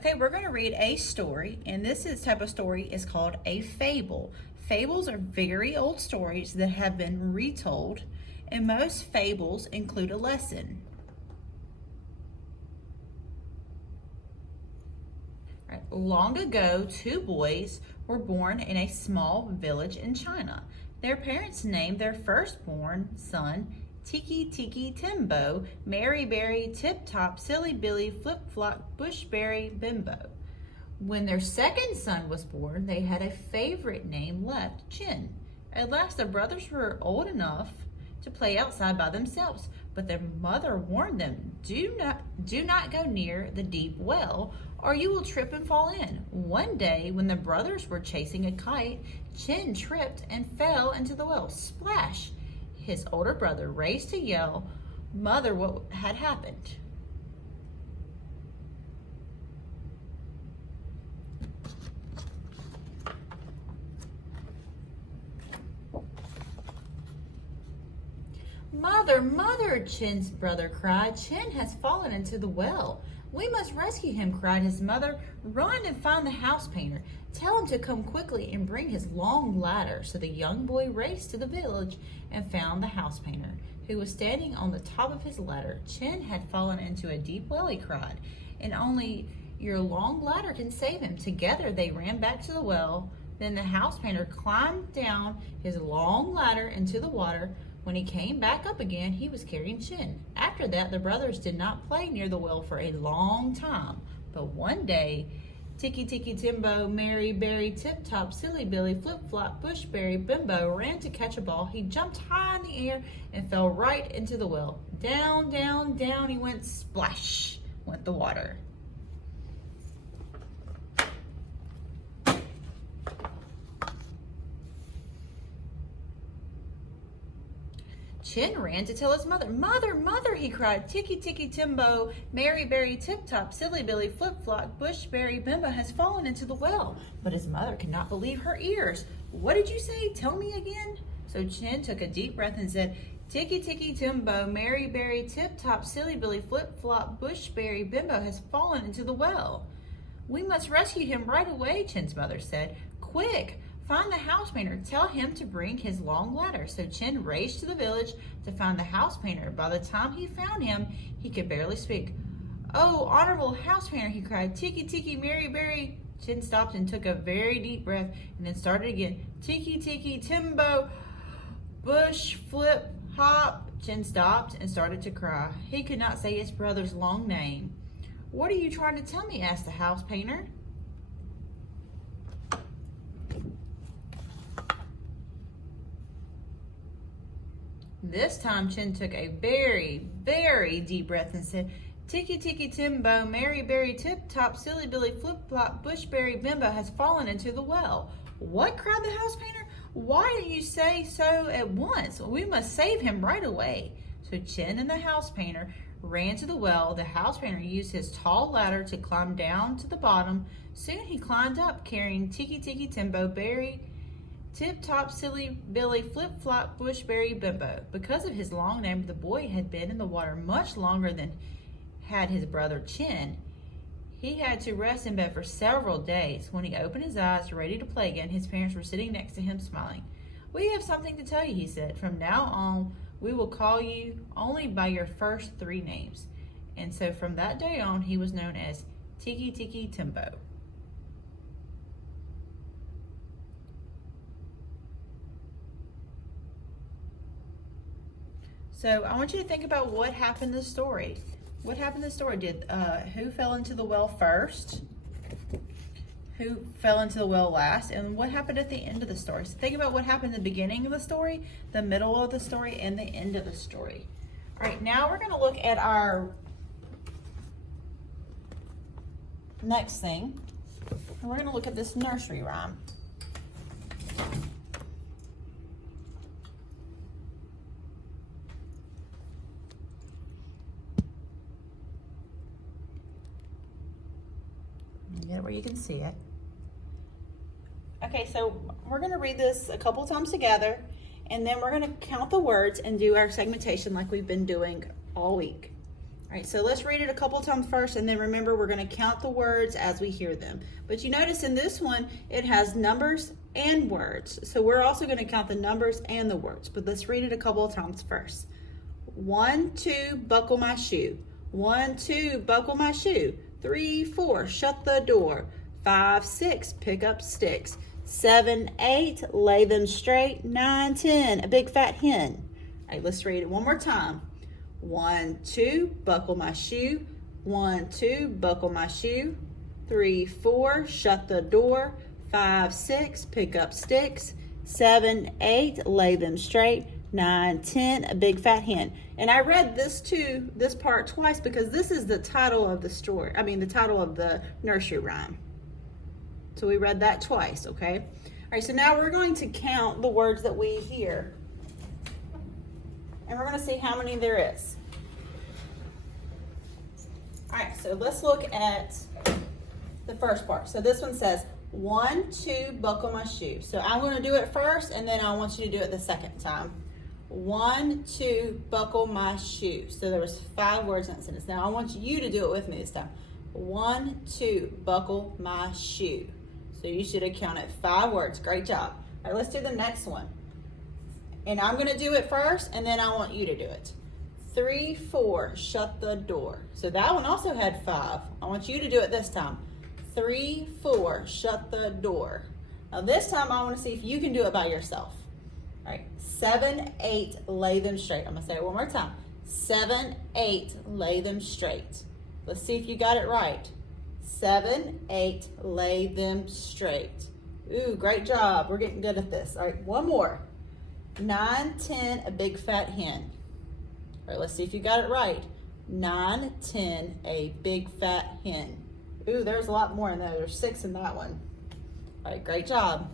Okay, we're going to read a story, and type of story is called a fable. Fables are very old stories that have been retold, and most fables include a lesson. Right. Long ago, two boys were born in a small village in China. Their parents named their firstborn son Tiki Tiki Timbo, Mary Berry, Tip Top, Silly Billy, Flip Flop, Bushberry, Bimbo. When their second son was born, they had a favorite name left, Chin. At last, the brothers were old enough to play outside by themselves, but their mother warned them, do not go near the deep well, or you will trip and fall in. One day, when the brothers were chasing a kite, Chin tripped and fell into the well. Splash! His older brother raced to yell, "Mother, what had happened?" "Mother, mother," Chin's brother cried. "Chin has fallen into the well. We must rescue him," cried his mother. "Run and find the house painter. Tell him to come quickly and bring his long ladder." So the young boy raced to the village and found the house painter, who was standing on the top of his ladder. "Chin had fallen into a deep well," he cried, "and only your long ladder can save him." Together they ran back to the well. Then the house painter climbed down his long ladder into the water. When he came back up again, he was carrying Chin. After that, the brothers did not play near the well for a long time. But one day, Tiki Tiki Timbo, Mary Berry, Tip Top, Silly Billy, Flip Flop, Bushberry, Bimbo ran to catch a ball. He jumped high in the air and fell right into the well. Down, down, down he went. Splash went the water. Chin ran to tell his mother. "Mother, mother," he cried. "Tiki Tiki Timbo, Mary Berry, Tip Top, Silly Billy, Flip Flop, Bushberry, Bimbo has fallen into the well." But his mother could not believe her ears. "What did you say? Tell me again." So Chin took a deep breath and said, "Tiki Tiki Timbo, Mary Berry, Tip Top, Silly Billy, Flip Flop, Bushberry, Bimbo has fallen into the well." "We must rescue him right away," Chin's mother said. "Quick! Find the house painter. Tell him to bring his long ladder." So Chin raced to the village to find the house painter. By the time he found him, he could barely speak. "Oh, honorable house painter," he cried. "Tiki Tiki Mary Berry." Chin stopped and took a very deep breath and then started again. "Tiki Tiki Timbo, Bush, Flip, Hop." Chin stopped and started to cry. He could not say his brother's long name. "What are you trying to tell me?" asked the house painter. This time Chin took a very, very deep breath and said, "Tiki Tiki Timbo, Mary Berry, Tip Top, Silly Billy, Flip Flop, Bushberry, Bimbo has fallen into the well." "What?" cried the house painter. "Why didn't you say so at once? We must save him right away." So Chin and the house painter ran to the well. The house painter used his tall ladder to climb down to the bottom. Soon he climbed up carrying Tiki Tiki Timbo, Berry, Tip Top, Silly Billy, Flip Flop, Bushberry, Bimbo. Because of his long name, the boy had been in the water much longer than had his brother Chin. He had to rest in bed for several days. When he opened his eyes, ready to play again, his parents were sitting next to him smiling. "We have something to tell you," he said. "From now on, we will call you only by your first three names." And so from that day on, he was known as Tiki Tiki Timbo. So I want you to think about what happened in the story. What happened in the story? Who fell into the well first? Who fell into the well last? And what happened at the end of the story? So think about what happened in the beginning of the story, the middle of the story, and the end of the story. All right, now we're going to look at our next thing. And we're going to look at this nursery rhyme. Get it where you can see it. Okay, so we're going to read this a couple times together, and then we're going to count the words and do our segmentation like we've been doing all week. All right, so let's read it a couple times first, and then remember we're going to count the words as we hear them. But you notice in this one, it has numbers and words. So we're also going to count the numbers and the words. But let's read it a couple of times first. 1, 2, buckle my shoe. 1, 2, buckle my shoe. 3, 4, shut the door. 5, 6, pick up sticks. 7, 8, lay them straight. 9, 10, a big fat hen. All right, let's read it one more time. 1, 2, buckle my shoe. 1, 2, buckle my shoe. 3, 4, shut the door. 5, 6, pick up sticks. 7, 8, lay them straight. 9, 10, a big fat hen. And I read this part twice because this is the title of the story. The title of the nursery rhyme. So we read that twice, okay? All right, so now we're going to count the words that we hear. And we're going to see how many there is. All right, so let's look at the first part. So this one says, 1, 2, buckle my shoe. So I'm going to do it first, and then I want you to do it the second time. 1, 2, buckle my shoe. So there was 5 words in that sentence. Now I want you to do it with me this time. 1, 2, buckle my shoe. So you should have counted 5 words. Great job. All right, let's do the next one. And I'm going to do it first, and then I want you to do it. 3, 4, shut the door. So that one also had 5. I want you to do it this time. 3, 4, shut the door. Now this time I want to see if you can do it by yourself. All right, 7, 8, lay them straight. I'm going to say it one more time. 7, 8, lay them straight. Let's see if you got it right. 7, 8, lay them straight. Ooh, great job. We're getting good at this. All right, one more. 9, 10, a big fat hen. All right, let's see if you got it right. 9, 10, a big fat hen. Ooh, there's a lot more in there. There's 6 in that one. All right, great job.